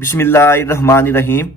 बिस्मिल्लाहिर्रहमानिर्रहीम।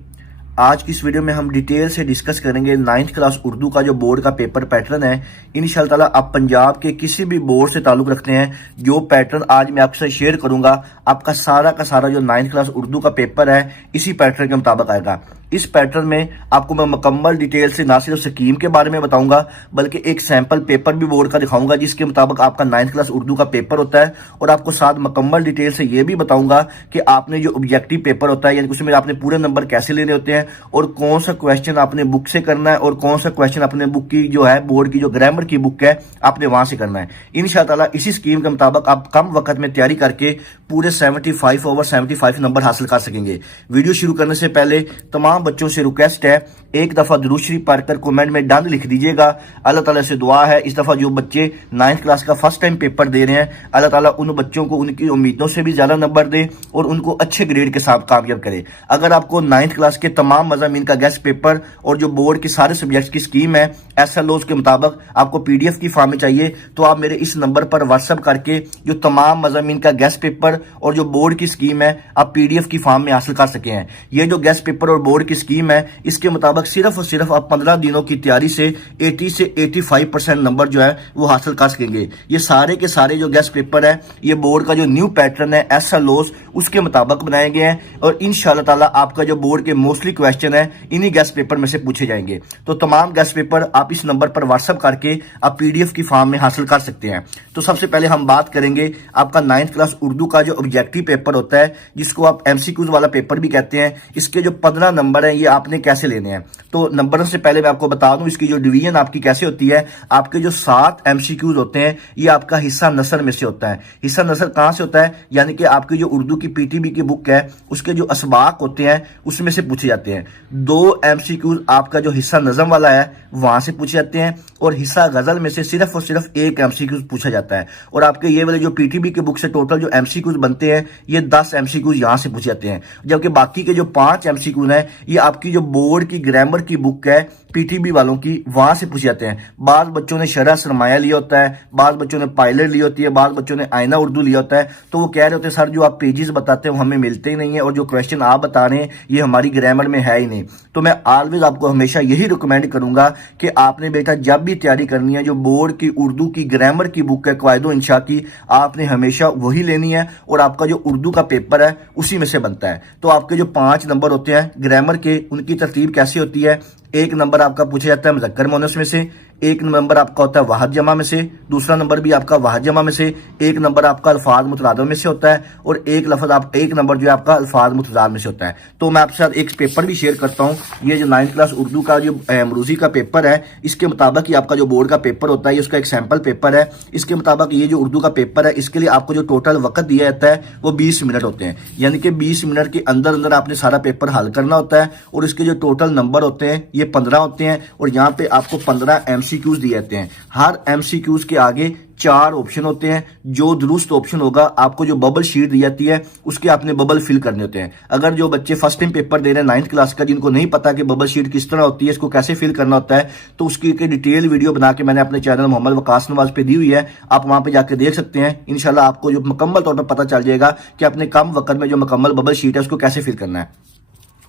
आज की इस वीडियो में हम डिटेल से डिस्कस करेंगे 9th क्लास उर्दू का जो बोर्ड का पेपर पैटर्न है। इंशाअल्लाह ताला आप पंजाब के किसी भी बोर्ड से ताल्लुक़ रखते हैं, जो पैटर्न आज मैं आपसे शेयर करूंगा, आपका सारा का सारा जो 9th क्लास उर्दू का पेपर है इसी पैटर्न के मुताबिक आएगा। इस पैटर्न में आपको मैं मुकम्मल डिटेल से ना सिर्फ स्कीम के बारे में बताऊंगा, बल्कि एक सैंपल पेपर भी बोर्ड का दिखाऊंगा जिसके मुताबिक आपका 9th क्लास उर्दू का पेपर होता है। और आपको साथ मुकम्मल डिटेल से ये भी बताऊंगा कि आपने जो ऑब्जेक्टिव पेपर होता है, यानी उसमें आपने पूरे नंबर कैसे लेने होते हैं और कौन सा क्वेश्चन आपने बुक से करना है और कौन सा क्वेश्चन अपने बुक की जो है बोर्ड की जो ग्रामर की बुक है आपने वहां से करना है। इंशाअल्लाह ताला इसी स्कीम के मुताबिक आप कम वक्त में तैयारी करके पूरे 75 ओवर 75 नंबर हासिल कर सकेंगे। वीडियो शुरू करने से पहले तमाम बच्चों से रिक्वेस्ट है, एक दफा दुरूद शरीफ पढ़कर कमेंट में डन लिख दीजिएगा। अल्लाह ताला से दुआ है इस दफा जो बच्चे 9th क्लास का फर्स्ट टाइम पेपर दे रहे हैं, अल्लाह ताला उन बच्चों को उनकी उम्मीदों से भी ज्यादा नंबर दे और उनको अच्छे ग्रेड के साथ कामयाब करे। अगर आपको 9th क्लास के तमाम मज़ामीन का गेस्ट पेपर और जो बोर्ड के सारे सब्जेक्ट की स्कीम है SLOs के मुताबिक आपको PDF की फॉर्म में चाहिए, तो आप मेरे इस नंबर पर व्हाट्सएप करके जो तमाम मज़ामीन का गेस्ट पेपर और जो बोर्ड की स्कीम है आप PDF की फॉर्म में हासिल कर सके हैं। ये जो गेस्ट पेपर और बोर्ड की स्कीम है इसके मुताबिक सिर्फ और सिर्फ आप 15 दिनों की तैयारी से 80 से 85% नंबर जो है वो हासिल कर सकेंगे। ये सारे के सारे जो गेस्ट पेपर है ये बोर्ड का जो न्यू पैटर्न है SLOs उसके मुताबिक बनाए गए हैं और इंशाअल्लाह ताला आपका जो बोर्ड के मोस्टली क्वेश्चन है इन्हीं गेस्ट पेपर में से पूछे जाएंगे। तो तमाम गेस्ट पेपर आप इस नंबर पर व्हाट्सएप करके आप PDF की फॉर्म में हासिल कर सकते हैं। तो सबसे पहले हम बात करेंगे आपका 9th क्लास उर्दू का जो ऑब्जेक्टिव पेपर होता है, जिसको आप MCQs वाला पेपर भी कहते हैं। इसके जो 15 नंबर है ये आपने कैसे लेने हैं। तो नंबरों से पहले मैं आपको बता दूं इसकी जो डिवीजन आपकी कैसे होती है। आपके जो 7 MCQs होते हैं ये आपका हिस्सा नसर में से होता है। हिस्सा नसर कहां से होता है, यानी कि आपकी जो उर्दू की PTB की बुक है उसके जो असबाक होते हैं उसमें से पूछे जाते हैं। 2 MCQs आपका जो हिस्सा नज़म वाला है वहां से पूछे जाते हैं और हिस्सा गजल में से सिर्फ और सिर्फ 1 MCQ पूछा जाता है। और आपके ये वाले जो PTB की बुक से टोटल जो MCQs बनते हैं ये 10 MCQs यहां से पूछे जाते हैं, जबकि बाकी के जो 5 MCQs हैं ये आपकी जो बोर्ड की ग्रामर की बुक है PTB वालों की वहां से पूछे जाते हैं। बाद बच्चों ने शरह सरमाया लिया होता है, बाद बच्चों ने पायलट ली होती है, बाद बच्चों ने आईना उर्दू लिया होता है। तो वो कह रहे होते हैं सर जो आप पेजेस बताते हैं वो हमें मिलते ही नहीं है और जो क्वेश्चन आप बता रहे हैं ये हमारी ग्रामर में है ही नहीं। तो मैं ऑलवेज आपको हमेशा यही रिकमेंड करूंगा कि आपने बेटा जब भी तैयारी करनी है जो बोर्ड की उर्दू की ग्रामर की बुक है कायदो इंशा की, आपने हमेशा वही लेनी है और आपका जो उर्दू का पेपर है उसी में से बनता है। तो आपके जो 5 नंबर होते हैं ग्रामर के उनकी तरतीब कैसी होती है। 1 नंबर आपका पूछा जाता है मुज़क्कर मुअन्नस में से, 1 नंबर आपका होता है वाहिद जमा में से, दूसरा नंबर भी आपका वाहिद जमा में से, 1 नंबर आपका अल्फाज मुतरादिफ में से होता है और 1 नंबर जो है आपका अल्फाज मुतजाद में से होता है। तो मैं आपके साथ एक पेपर भी शेयर करता हूँ। ये जो 9th क्लास उर्दू का जो मरूजी का पेपर है इसके मुताबिक ही आपका जो बोर्ड का पेपर होता है, उसका एक सैंपल पेपर है। इसके मुताबिक ये जो उर्दू का पेपर है इसके लिए आपको जो टोटल वक्त दिया जाता है वो 20 मिनट होते हैं, यानी कि 20 मिनट के अंदर अंदर आपने सारा पेपर हल करना होता है। और इसके जो टोटल नंबर होते हैं ये 15 होते हैं और यहाँ पे आपको 15 MCQs दिए जाते हैं। हर MCQs के आगे 4 ऑप्शन होते हैं। जो दुरुस्त ऑप्शन होगा आपको जो बबल शीट दी जाती है उसके आपने बबल फिल करने होते हैं। अगर जो बच्चे फर्स्ट टाइम पेपर दे रहे हैं 9th क्लास का, जिनको नहीं पता कि बबल शीट किस तरह होती है, इसको कैसे फिल करना होता है, तो उसकी डिटेल वीडियो बना के मैंने अपने चैनल मोहम्मद वकास नवाज पे दी हुई है, आप वहां पे जाके देख सकते हैं। इंशाल्लाह आपको जो मुकम्मल तौर पर पता चल जाएगा कि अपने कम वक्त में जो मुकम्मल बबल शीट है उसको कैसे फिल करना है।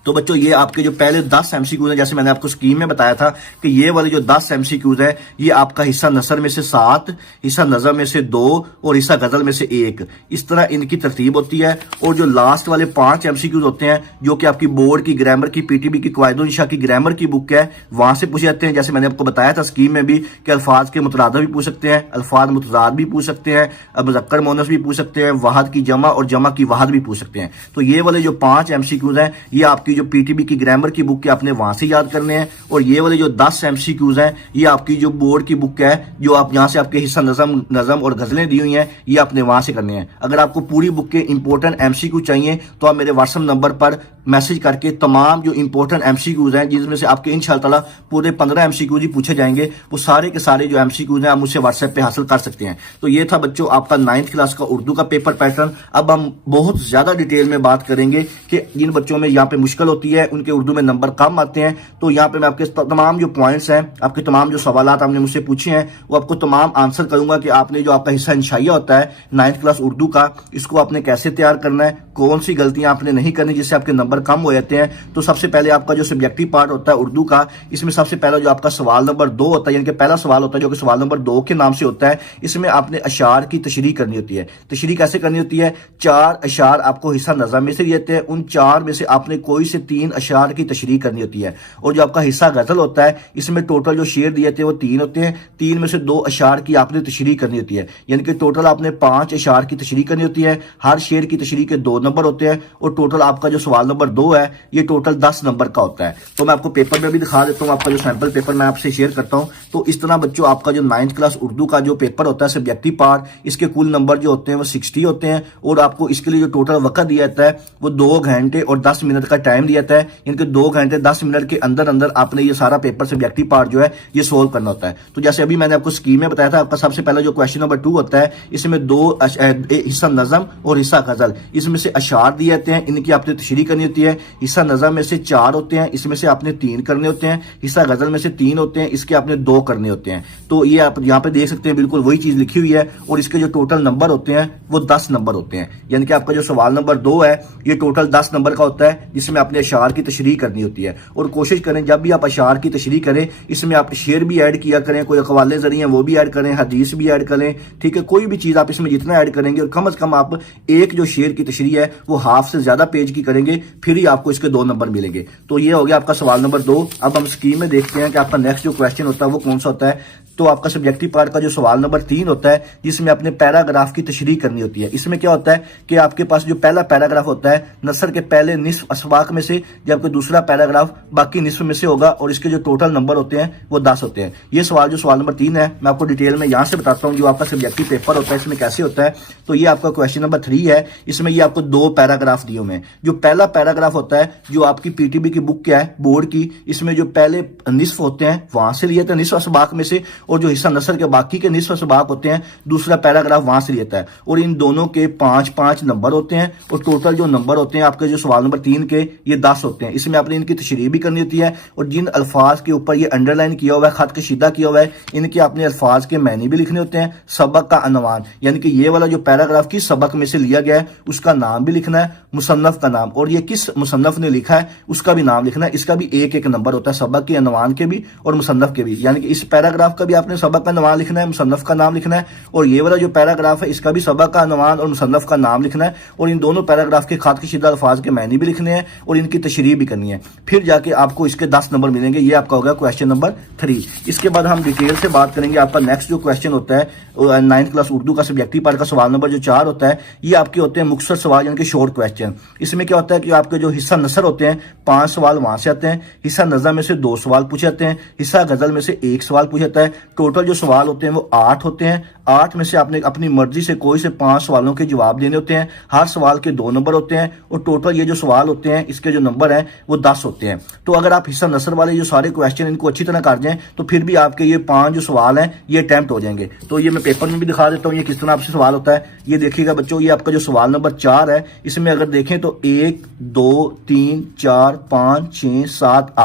तो बच्चों ये आपके जो पहले 10 MCQs हैं, जैसे मैंने आपको स्कीम में बताया था कि ये वाले जो 10 MCQs है ये आपका हिस्सा नसर में से 7, हिस्सा नज़म में से 2 और हिस्सा गजल में से 1, इस तरह इनकी तरतीब होती है। और जो लास्ट वाले 5 MCQs होते हैं जो कि आपकी बोर्ड की ग्रामर की PTB की कायदो इंशा की ग्रामर की बुक है वहां से पूछे जाते हैं। जैसे मैंने आपको बताया था स्कीम में भी कि अल्फाज के मुतरादिफ भी पूछ सकते हैं, अल्फाज मुतजाद भी पूछ सकते हैं, मुज़क्कर मुअन्नस भी पूछ सकते हैं, वाहिद की जमा और जमा की वाहिद भी पूछ सकते हैं। तो ये वाले जो 5 MCQs हैं ये आपकी जो PTB की ग्रामर की बुक के आपने वहां से याद करने हैं और ये वाले जो 10 MCQs हैं ये आपकी जो बोर्ड की बुक है जो आप यहां से आपके हिस्सा नज़म और गजलें दी हुई हैं ये आपने वहां से करने हैं। अगर आपको पूरी बुक के इंपॉर्टेंट MCQ चाहिए तो आप मेरे व्हाट्सएप नंबर पर मैसेज करके तमाम जो इंपॉर्टेंट MCQs हैं जिसमें से आपके इंशाअल्लाह ताला पूरे 15 MCQs ही पूछे जाएंगे, वो सारे के सारे जो MCQs हैं आप मुझसे व्हाट्सएप पे हासिल कर सकते हैं। तो ये था बच्चों आपका 9th क्लास का उर्दू का पेपर पैटर्न। अब हम बहुत ज्यादा डिटेल में बात करेंगे कि जिन बच्चों में यहाँ पे मुश्किल होती है उनके उर्दू में नंबर कम आते हैं, तो यहाँ पे मैं आपके तमाम जो पॉइंट्स हैं, आपके तमाम जो सवालात आपने मुझसे पूछे हैं वो आपको तमाम आंसर करूंगा कि आपने जो आपका हिस्सा इंशाइया होता है 9th क्लास उर्दू का, इसको आपने कैसे तैयार करना है, कौन सी गलतियां आपने नहीं करनी जिससे आपके नंबर कम हो जाते हैं। तो सबसे पहले आपका जो सब्जेक्टिव पार्ट होता है उर्दू का, इसमें सबसे पहला जो आपका सवाल नंबर 2 होता है, यानी कि पहला सवाल होता है जो कि सवाल नंबर 2 के नाम से होता है, इसमें आपने अशार की तशरीह करनी होती है। तशरीह कैसे करनी होती है? 4 अशार आपको हिस्सा नज़म में से देते हैं, उन 4 में से आपने कोई से 3 अशार की तशरीह करनी होती है। और जो आपका हिस्सा गजल होता है, इसमें टोटल जो शेर दिए थे वो 3 होते हैं, 3 में से 2 अशार की आपने तशरीह करनी होती है, यानी कि टोटल आपने 5 अशार की तशरीह करनी होती है। हर शेर की तशरीह के 2 नंबर होते हैं और टोटल आपका जो सवाल नंबर 2 है ये टोटल 10 नंबर का होता है। तो मैं आपको पेपर में भी दिखा देता हूँ, आपका जो सैंपल पेपर मैं आपसे शेयर करता हूँ। तो इस तरह बच्चों आपका जो 9th क्लास उर्दू का जो पेपर होता है सब्जेक्टिव पार्ट, इसके कुल नंबर जो होते हैं वो 60 होते हैं और आपको इसके लिए जो टोटल वक्त दिया जाता है वो 2 घंटे और 10 मिनट का टाइम दिया जाता है। इनके 2 घंटे 10 मिनट के अंदर अंदर आपने ये सारा पेपर सब्जेक्टिव पार्ट जो है ये सोल्व करना होता है। तो जैसे अभी मैंने आपको स्कीम में बताया था, आपका सबसे पहला जो क्वेश्चन नंबर 2 होता है, इसमें 2 हिस्सा नज़म और हिस्सा गजल, इसमें से अशार दिए जाते हैं, इनकी आपने तशरीह करनी होती है। हिस्सा नज़म में से 4 होते हैं, इसमें से आपने 3 करने होते हैं। हिस्सा गजल में से 3 होते हैं, इसके आपने 2 करने होते हैं। तो ये आप यहाँ पे देख सकते हैं, बिल्कुल वही चीज लिखी हुई है और इसके जो टोटल नंबर होते हैं वो 10 नंबर होते हैं। यानी कि आपका जो सवाल नंबर 2 है ये टोटल 10 नंबर का होता है, जिसमें आपने अशार की तशरीह करनी होती है। और कोशिश करें जब भी आप अशार की तशरीह करें, इसमें आप शेर भी ऐड किया करें, कोई अकवाले ज़रिए वो भी ऐड करें, हदीस भी ऐड करें, ठीक है। कोई भी चीज़ आप इसमें जितना ऐड करेंगे और कम से कम आप एक जो शेर की तशरीह है वो हाफ से ज्यादा पेज की करेंगे, फिर ही आपको इसके 2 नंबर मिलेंगे। तो ये हो गया आपका सवाल नंबर 2। अब हम स्कीम में देखते हैं कि आपका नेक्स्ट जो क्वेश्चन होता है वो कौन सा होता है। तो आपका सब्जेक्टिव पार्ट का जो सवाल नंबर 3 होता है, जिसमें अपने पैराग्राफ की तशरीह करनी होती है। इसमें क्या होता है कि आपके पास जो पहला पैराग्राफ होता है नसर के पहले निस्फ असबाक में से, जबकि दूसरा पैराग्राफ बाकी निस्फ में से होगा और इसके जो टोटल नंबर होते हैं वो 10 होते हैं। ये सवाल जो सवाल नंबर 3 है मैं आपको डिटेल में यहाँ से बताता हूँ जो आपका सब्जेक्टिव पेपर होता है इसमें कैसे होता है। तो ये आपका क्वेश्चन नंबर 3 है, इसमें ये आपको 2 पैराग्राफ दिए हुए हैं। जो पहला पैराग्राफ होता है जो आपकी पीटीबी की बुक क्या है बोर्ड की, इसमें जो पहले निस्फ होते हैं वहां से लिए थे निस्फ असबाक में से, और जो हिस्सा नसर के बाकी के निस्फ असबाक होते हैं दूसरा पैराग्राफ वहां से लेता है। और इन दोनों के 5-5 नंबर होते हैं और टोटल जो नंबर होते हैं आपके जो सवाल नंबर 3 के ये 10 होते हैं। इसमें आपने इनकी तशरीह भी करनी होती है और जिन अल्फाज के ऊपर ये अंडरलाइन किया हुआ है, खत कशीदा किया हुआ है, इनके अपने अल्फाज के मैनी भी लिखने होते हैं। सबक का अनवान, यानी कि ये वाला जो पैराग्राफ किस सबक में से लिया गया है उसका नाम भी लिखना है, मुसन्नफ का नाम, और ये किस मुसन्नफ ने लिखा है उसका भी नाम लिखना है। इसका भी एक नंबर होता है, सबक के अनवान के भी और मुसन्नफ के भी। यानी कि इस पैराग्राफ का भी आपने सबक का अनवान लिखना है, मुसन्नफ का नाम लिखना है, और ये वाला जो पैराग्राफ है इसका भी सबक का अनवान और मुसन्नफ का नाम लिखना है। और इन दोनों पैराग्राफ के खत कशीदा अल्फाज के मैनी भी लिखने हैं और इनकी तशरीह भी करनी है। फिर जाके आपको इसके 10 नंबर मिलेंगे। ये आपका होगा क्वेश्चन नंबर 3। इसके बाद हम डिटेल से बात करेंगे। आपका नेक्स्ट जो क्वेश्चन होता है 9th क्लास उर्दू का सब्जेक्टिव पार्ट का सवाल नंबर जो 4 होता है, ये आपके होते हैं मुख्तसर सवाल यानी कि शॉर्ट क्वेश्चन। इसमें क्या होता है कि आपके जो हिस्सा नसर होते हैं 5 सवाल वहां से आते हैं, हिस्सा नज़म में से 2 सवाल पूछे जाते हैं, हिस्सा गजल में से 1 सवाल पूछा जाता है। टोटल जो सवाल होते हैं वो 8 होते हैं। 8 में से आपने अपनी मर्जी से कोई से 5 सवालों के जवाब देने होते हैं। हर सवाल के 2 नंबर होते हैं और टोटल ये जो सवाल होते हैं इसके जो नंबर हैं वो 10 होते हैं। तो अगर आप हिस्सा नसर वाले जो सारे क्वेश्चन इनको अच्छी तरह कर जाएं तो फिर भी आपके ये 5 जो सवाल हैं ये अटेम्प्ट हो जाएंगे। तो ये मैं पेपर में भी दिखा देता हूँ ये किस तरह आपसे सवाल होता है। ये देखिएगा बच्चों, ये आपका जो सवाल नंबर 4 है, इसमें अगर देखें तो 1 2 3 4 5 6 7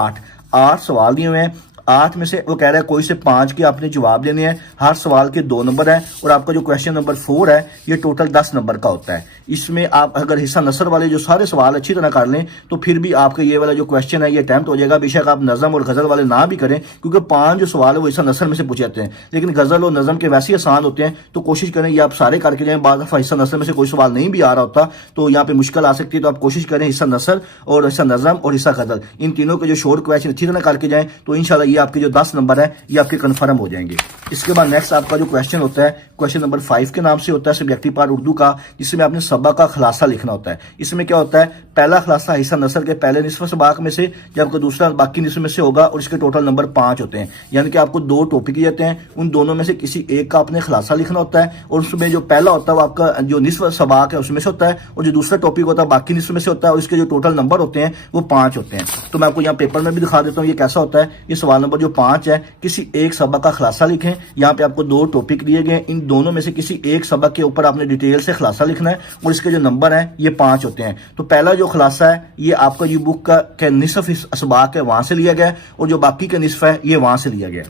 8 सवाल दिए हुए हैं। 8 में से वो कह रहा है कोई से 5 के आपने जवाब देने हैं। हर सवाल के 2 नंबर हैं और आपका जो क्वेश्चन नंबर 4 है ये टोटल 10 नंबर का होता है। इसमें आप अगर हिस्सा नसर वाले जो सारे सवाल अच्छी तरह कर लें तो फिर भी आपका ये वाला जो क्वेश्चन है ये अटेम्प्ट हो जाएगा। बेशक आप नज़म और गजल वाले ना भी करें क्योंकि 5 जो सवाल है वो हिस्सा नसर में से पूछे जाते हैं, लेकिन गजल और नज़म के वैसे आसान होते हैं। तो कोशिश करें ये आप सारे करके जाएं। बाद हिस्सा नसर में से कोई सवाल नहीं भी आ रहा होता तो यहाँ पे मुश्किल आ सकती है। तो आप कोशिश करें हिस्सा नसर और हिस्सा नज़म और हिस्सा गजल इन तीनों के जो शॉर्ट क्वेश्चन अच्छी तरह करके जाएं तो इंशाल्लाह ये आपके जो 10 नंबर है ये आपके कन्फर्म हो जाएंगे। इसके बाद नेक्स्ट आपका जो क्वेश्चन होता है क्वेश्चन नंबर 5 के नाम से होता है सब्जेक्टिव पार्ट उर्दू का, जिसमें आपने सबक का खुलासा लिखना होता है। इसमें क्या होता है, पहला खुलासा हिस्सा नसर के पहले निस्फ सबाक में से, जबकि दूसरा बाकी निस्फ में से होगा और इसके टोटल नंबर 5 होते हैं। यानी कि आपको 2 टॉपिक दिए जाते हैं, उन दोनों में से किसी एक का आपने खुलासा लिखना होता है और उसमें जो पहला होता है वो आपका जो निस्फ सबाक है उसमें से होता है और जो दूसरा टॉपिक होता है बाकी निस्फ में से होता है और इसके जो टोटल नंबर होते हैं वो 5 होते हैं। तो मैं आपको यहाँ पेपर में भी दिखा देता हूँ ये कैसा होता है। ये सवाल नंबर जो 5 है, किसी एक सबक का खुलासा लिखें। यहाँ पे आपको 2 टॉपिक दिए गए, इन दोनों में से किसी एक सबक के ऊपर आपने डिटेल से खुलासा लिखना है और इसके जो नंबर हैं ये 5 होते हैं। तो पहला जो खुलासा है ये आपका ये बुक का निस्फ असबाक है वहां से लिया गया और जो बाकी का निस्फ है ये वहां से लिया गया।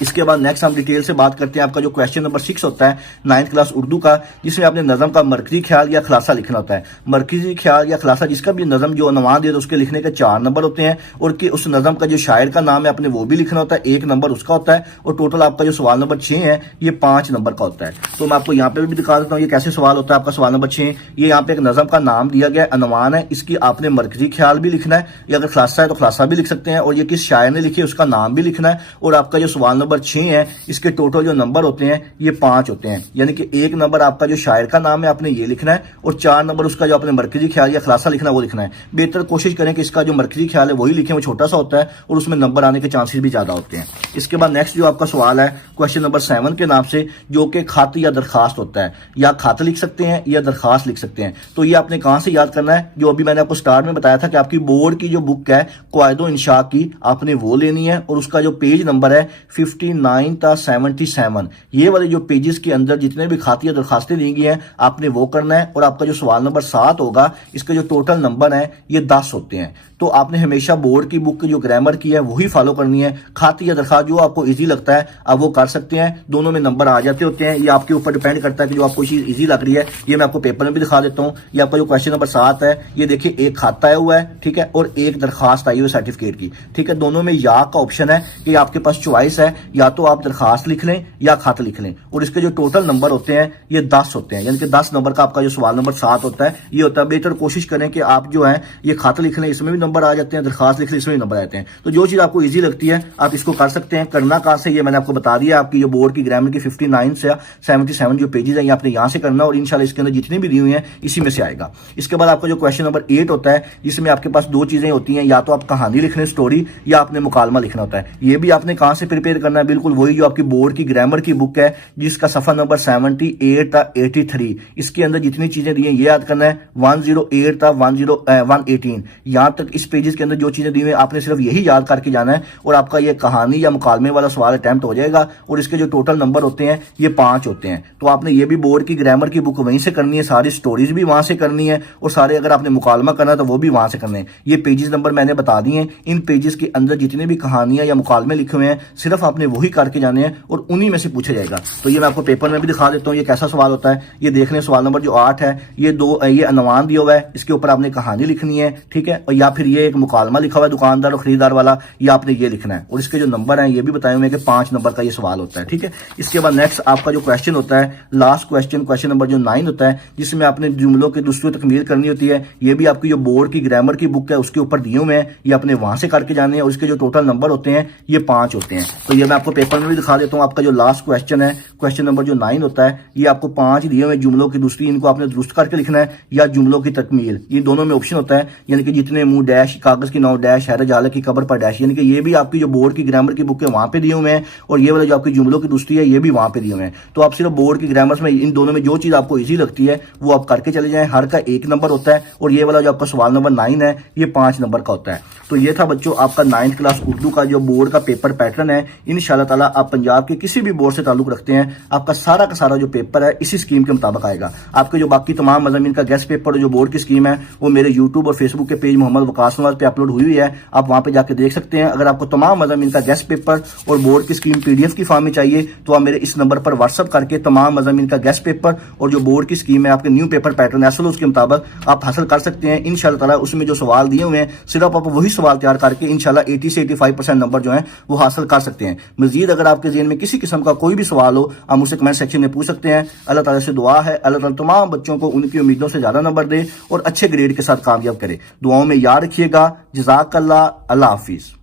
इसके बाद नेक्स्ट हम डिटेल से बात करते हैं आपका जो क्वेश्चन नंबर 6 होता है 9th क्लास उर्दू का, जिसमें आपने नज़म का मरकजी ख्याल या खुलासा लिखना होता है। मरकजी ख्याल या खुलासा जिसका भी नज़म जो अनवान दे तो उसके लिखने के 4 नंबर होते हैं, और कि उस नज़म का जो शायर का नाम है आपने वो भी लिखना होता है, 1 नंबर उसका होता है, और टोटल आपका जो सवाल नंबर 6 है ये 5 नंबर का होता है। तो मैं आपको यहाँ पे भी दिखा देता हूँ ये कैसे सवाल होता है। आपका सवाल नंबर 6, ये यहाँ पे एक नज़म का नाम दिया गया है, अनवान है, इसकी आपने मरकजी ख्याल भी लिखना है, या अगर खुलासा है तो खुलासा भी लिख सकते हैं, और ये किस शायर ने लिखी है उसका नाम भी लिखना है। और आपका जो सवाल नंबर 6 है इसके टोटल जो नंबर होते हैं ये 5 होते हैं, यानी कि 1 नंबर आपका जो शायर का नाम है आपने ये लिखना है, और 4 नंबर उसका जो आपने मरकजी ख्याल या खुलासा लिखना है वो लिखना है। बेहतर कोशिश करें कि इसका जो मरकजी ख्याल है वही लिखें, वो छोटा सा होता है और उसमें नंबर आने के चांसेस भी ज्यादा होते हैं। इसके बाद नेक्स्ट जो आपका सवाल है क्वेश्चन नंबर 7 के नाम से, जो कि खत या दरखास्त होता है, या खत लिख सकते हैं या दरखास्त लिख सकते हैं। तो ये आपने कहां से याद करना है, जो अभी मैंने आपको स्टार्ट में बताया था कि आपकी बोर्ड की जो बुक है क़वायद इंशा की, आपने वो लेनी है, और उसका जो पेज नंबर है 59 था 77, ये वाले जो पेजेस के अंदर जितने भी खत या दरखास्तें दी गई हैं आपने वो करना है। और आपका जो सवाल नंबर 7 होगा इसके जो टोटल नंबर है ये 10 होते हैं। तो आपने हमेशा बोर्ड की बुक की जो ग्रामर की है वही फॉलो करनी है। खत या दरखास्त जो आपको इजी लगता है आप वो कर सकते हैं, दोनों में नंबर आ जाते होते हैं, ये आपके ऊपर डिपेंड करता है कि जो आपको चीज इजी लग रही है। ये मैं आपको पेपर में भी दिखा देता हूँ। ये आपका जो क्वेश्चन नंबर 7 है ये देखिए, एक खत आया हुआ है, ठीक है, और एक दरखास्त आई हुई है सर्टिफिकेट की, ठीक है। दोनों में या का ऑप्शन है कि आपके पास चॉइस है, या तो आप दरखास्त लिख लें या खत लिख लें, और इसके जो टोटल नंबर होते हैं ये 10 होते हैं, यानी कि 10 नंबर का आपका जो सवाल नंबर 7 होता है ये होता है। बेहतर कोशिश करें कि आप जो है ये खत लिख लें, इसमें भी नंबर आ जाते हैं, दरखास्त लिख लें इसमें भी नंबर आते हैं। तो जो चीज आपको इजी लगती है आप इसको कर सकते हैं। करना कहां से ये मैंने आपको बता दिया, आपकी जो बोर्ड की ग्रामर की 59 से 77 जो पेजेस है ये आपने यहां से करना, और इंशाल्लाह इसके अंदर जितनी भी दी हुई है इसी में से आएगा। इसके बाद आपका जो क्वेश्चन नंबर 8 होता है जिसमें आपके पास 2 चीजें होती हैं, या तो आप कहानी लिख लें स्टोरी, या आपने मुकालमा लिखना होता है। ये भी आपने कहां से प्रिपेयर करना है, बिल्कुल वही जो आपकी बोर्ड की ग्रामर की बुक है जिसका सफा नंबर 78 था 83, इसके अंदर जितनी चीजें दी हैं ये याद करना है। 108 था 118 यहां तक इस पेजेस के अंदर जो चीजें दी हुई आपने सिर्फ यही याद करके जाना है, और आपका ये कहानी या मुकालमे वाला सवाल अटेम्प्ट हो जाएगा। और इसके जो टोटल नंबर होते हैं ये 5 होते हैं। तो आपने ये भी बोर्ड की ग्रामर की बुक वहीं से करनी है, सारी स्टोरीज भी वहां से करनी है, और सारे अगर आपने मुकालमा करना है तो वो भी वहां से करने हैं। ये पेजेस नंबर मैंने बता दिए हैं, इन पेजेस के अंदर जितने भी कहानियां या मुकालमे लिखे हुए हैं सिर्फ आपने वही करके जाने हैं, और उन्हीं में से पूछा जाएगा। तो ये मैं आपको पेपर में भी दिखा देता हूँ ये कैसा सवाल होता है। ये देख लें सवाल नंबर जो 8 है, ये अनवान दिया हुआ है, इसके ऊपर आपने कहानी लिखनी है, ठीक है, और या फिर ये एक मुकालमा लिखा हुआ है दुकानदार और खरीदार वाला, या आपने ये लिखना है, और इसके जो नंबर हैं ये भी बताए हुए हैं कि 5 नंबर का ये सवाल होता है, ठीक है। इसके बाद नेक्स्ट आपका जो क्वेश्चन होता है लास्ट क्वेश्चन नंबर जो 9 होता है, जिसमें आपने जुमलों की दूसरी तकमील करनी होती है। ये भी आपकी जो बोर्ड की ग्रामर की बुक है उसके ऊपर दिए हुए हैं, ये आपने वहां से करके जाने हैं, और इसके जो टोटल नंबर होते हैं ये 5 होते हैं। तो ये मैं आपको पेपर में भी दिखा देता हूँ। आपका जो लास्ट क्वेश्चन है क्वेश्चन नंबर जो 9 होता है ये आपको 5 दिए हुए जुमलों की दूसरी, इनको आपने दुरुस्त करके लिखना है, या जुमलों की तकमील, ये दोनों में ऑप्शन होता है। यानी कि जितने मुंह डैश, कागज की नाव डैश, हैर जाले की कब्र पर डैश, यानी कि ये भी आपकी जो बोर्ड की ग्रामर की बुक है वहां पे दिए हुए हैं, और ये वाला जो आपकी जुमलों की दूसरी है ये भी वहां पे दिए हुए हैं। तो आप सिर्फ बोर्ड की ग्रामर में इन दोनों में जो चीज आपको इजी लगती है वो आप करके चले जाएं। हर का 1 नंबर होता है, और ये वाला जो आपका सवाल नंबर 9 है ये 5 नंबर का होता है। तो ये था बच्चों आपका 9th क्लास उर्दू का जो बोर्ड का पेपर पैटर्न है। इंशाल्लाह ताला आप पंजाब के किसी भी बोर्ड से ताल्लुक रखते हैं आपका सारा का सारा जो पेपर है इसी स्कीम के मुताबिक आएगा। आपके जो बाकी तमाम मज़ामीन का गेस्ट पेपर जो बोर्ड की स्कीम है वो मेरे यूट्यूब और फेसबुक के पेज मोहम्मद वकास नवाज पे अपलोड हुई है, आप वहां पे जाके देख सकते हैं। अगर आपको तमाम मज़ामीन का गेस्ट पेपर और बोर्ड की स्कीम PDF की फॉर्म में चाहिए तो आप मेरे इस नंबर पर व्हाट्सअप करके तमाम मज़ामीन का गेस्ट पेपर और जो बोर्ड की स्कीम है आपके न्यू पेपर पैटर्न असल उसके मुताबिक आप हासिल कर सकते हैं। इंशाल्लाह ताला उसमें जो सवाल दिए हुए हैं सिर्फ आप वही सवाल तैयार करके इंशाल्लाह 80 से 85% नंबर जो है वो हासिल कर सकते हैं। मजीद अगर आपके ज़हन में किसी किस्म का कोई भी सवाल हो आप मुझसे कमेंट सेक्शन में पूछ सकते हैं। अल्लाह ताला से दुआ है अल्लाह ताला तमाम बच्चों को उनकी उम्मीदों से ज्यादा नंबर दे और अच्छे ग्रेड के साथ कामयाब करे। दुआओं में याद रखिएगा। जज़ाकल्लाह। अल्लाह हाफिज।